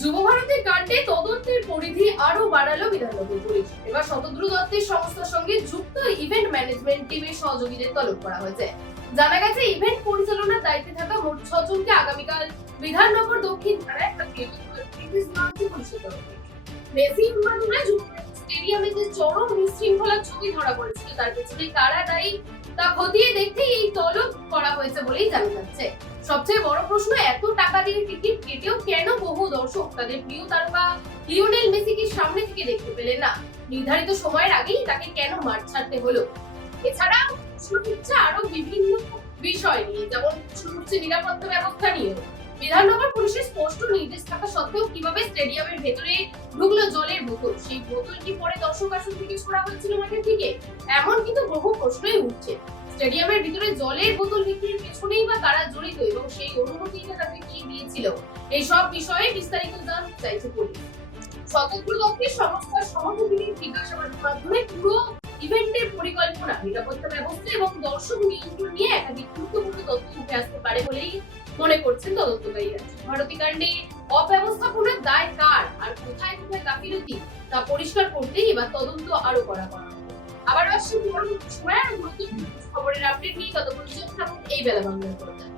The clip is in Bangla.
যুবভারতী কাণ্ডে তদন্তের পরিধি আরো বাড়ালো বিধাননগর পুলিশ। এবার শতদ্রু দত্তের সংস্থার সঙ্গে যুক্ত ইভেন্ট ম্যানেজমেন্ট টিমের সহযোগীদের তলব করা হয়েছে। জানা গেছে ইভেন্ট পরিচালনার দায়িত্বে থাকা মোট 6 জনকে আগামীকাল বিধাননগর দক্ষিণ থানায় একটা নোটিশ দেওয়া হচ্ছে পুলিশের তরফে। মেসি উন্মাদনায় যুবভারতী স্টেডিয়ামে যে চরম বিশৃঙ্খলার ছবি ধরা পড়েছিল তার পেছনে কারা দায়ী তা খতিয়ে দেখতেই এই তলব করা হয়েছে বলেই জানা যাচ্ছে। সবচেয়ে বড় প্রশ্ন, এত টাকা দিয়ে টিকিট কেটেও কেন বহু দর্শক তাদের প্রিয় তারকা লিওনেল মেসিকে সামনে থেকে দেখতে পেলেন না? নির্ধারিত সময়ের আগেই তাকে কেন মাঠ ছাড়তে হলো? এছাড়া প্রশ্ন উঠছে আরো বিভিন্ন বিষয় নিয়ে, যেমন প্রশ্ন উঠছে নিরাপত্তা ব্যবস্থা নিয়ে। বিধাননগর পুলিশের স্পষ্ট নির্দেশ থাকা সত্ত্বেও কিভাবে স্টেডিয়ামের ভেতরে ঢুকলো জলের বোতল? সেই বোতল কি পরে দর্শক আসন থেকে ছোড়া হয়েছিল মাঠের দিকে? এমন কিন্তু বহু প্রশ্নই উঠছে। স্টেডিয়ামের ভিতরে জলের বোতল বিক্রির পেছনেই বা কারা জড়িত এবং সেই অনুমতিটা তাদের কে দিয়েছিল? এই সব বিষয়ে বিস্তারিত জানতে চাইছে পুলিশ। শতদ্রু দত্তের সংস্থার সহযোগীদের জিজ্ঞাসাবাদের মাধ্যমে পুরো ইভেন্টের পরিকল্পনা, নিরাপত্তা ব্যবস্থা এবং দর্শক নিয়ন্ত্রণ নিয়ে একাধিক গুরুত্বপূর্ণ তথ্য উঠে আসতে পারে বলেই মনে করছেন তদন্তকারীরা। ভারতী কাণ্ডে অব্যবস্থাপনার দায় কার আর কোথায় কোথায় গাফিলতি তা পরিষ্কার করতেই এবার তদন্ত আরো করা হবে। আবার আসছে পরবর্তী সময় আর গুরুত্বপূর্ণ খবরের আপডেট নিয়ে ততক্ষণ চোখ থাকুন এই বেলা বাংলার পর্দায়।